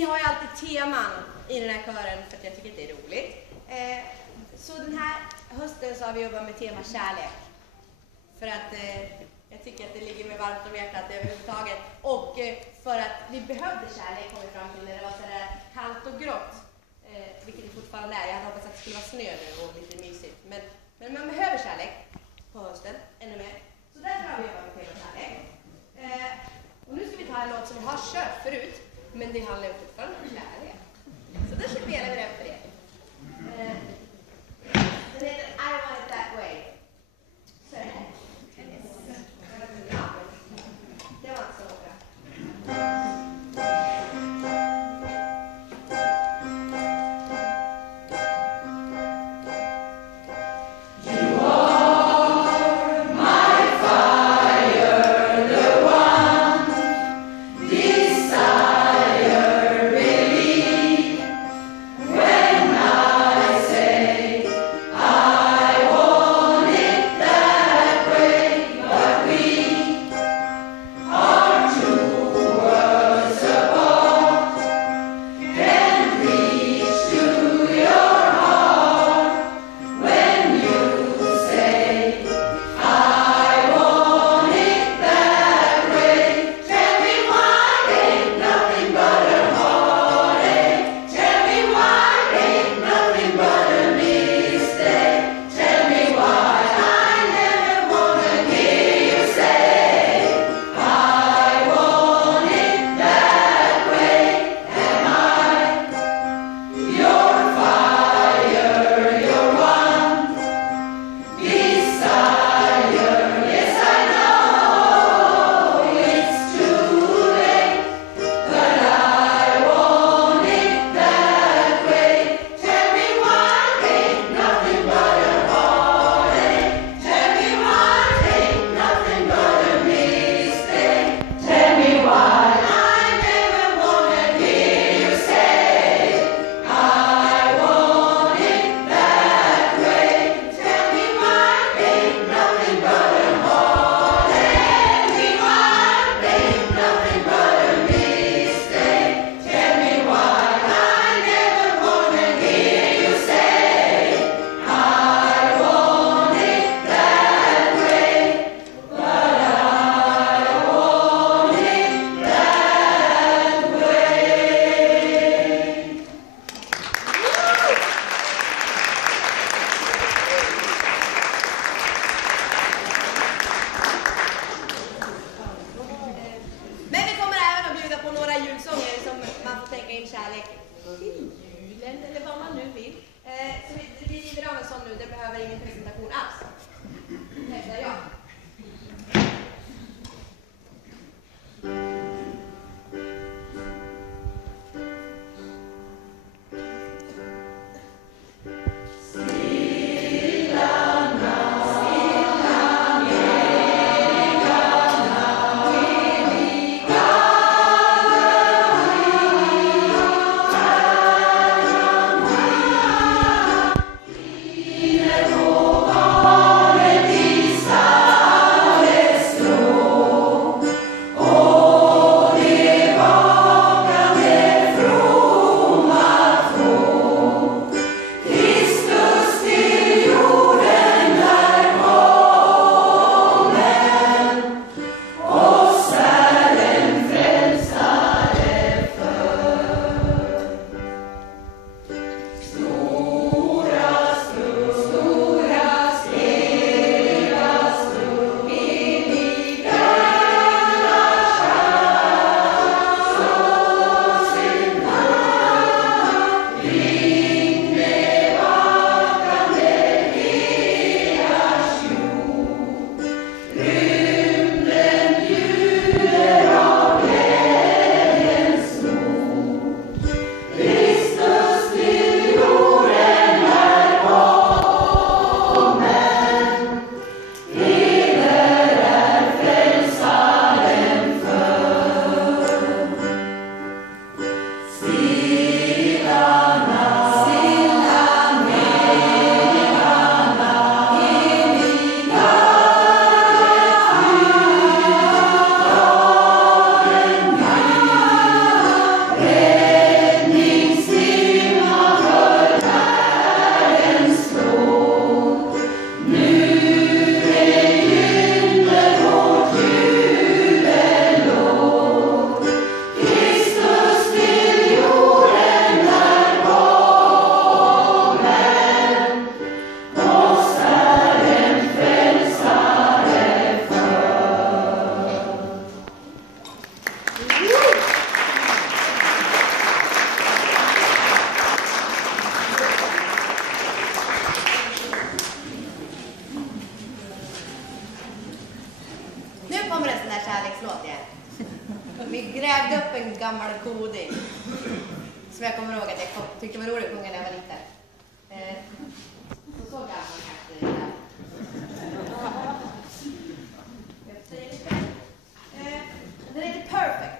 vi har ju alltid teman i den här kören för att jag tycker att det är roligt. Så den här hösten så har vi jobbat med tema kärlek. För att jag tycker att det ligger mig varmt om hjärtat överhuvudtaget. Och för att vi behövde kärlek kom vi fram till när det var så där kallt och grått. Vilket det fortfarande är. Jag hade hoppats att det skulle vara snö nu och lite mysigt. Men man behöver kärlek på hösten ännu mer. Så därför har vi jobbat med tema kärlek. Och nu ska vi ta en låt som vi har kört förut. Men det handlar ju fortfarande om kärlek. Så då spelar vi den för er. Den heter I Want It That Way. Så är det. Det var inte så bra. Oh gammal goding. Som jag kommer ihåg att jag tyckte var roligt att sjunga när jag var liten. Så gammal kanske det är. Den heter Perfect.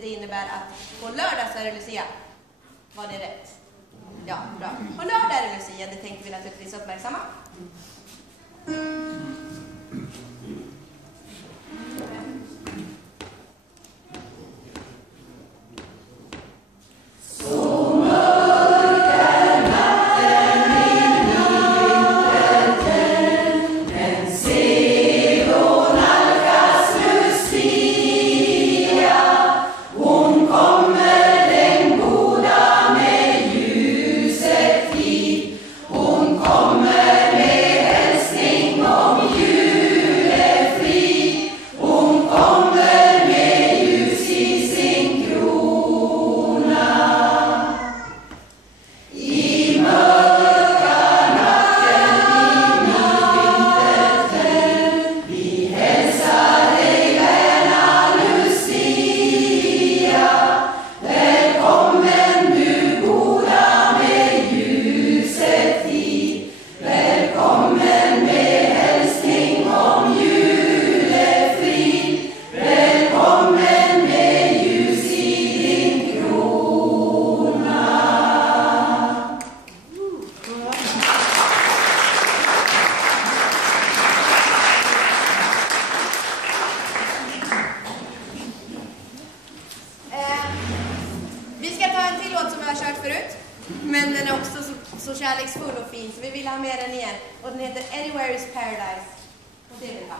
Det innebär att på lördag så är det Lucia. Var det rätt? Ja, bra. På lördag är det Lucia, det tänkte vi naturligtvis uppmärksamma. Men den är också så kärleksfull och fin, så vi vill ha med den igen. Och den heter Anywhere is Paradise. Och det vill ha.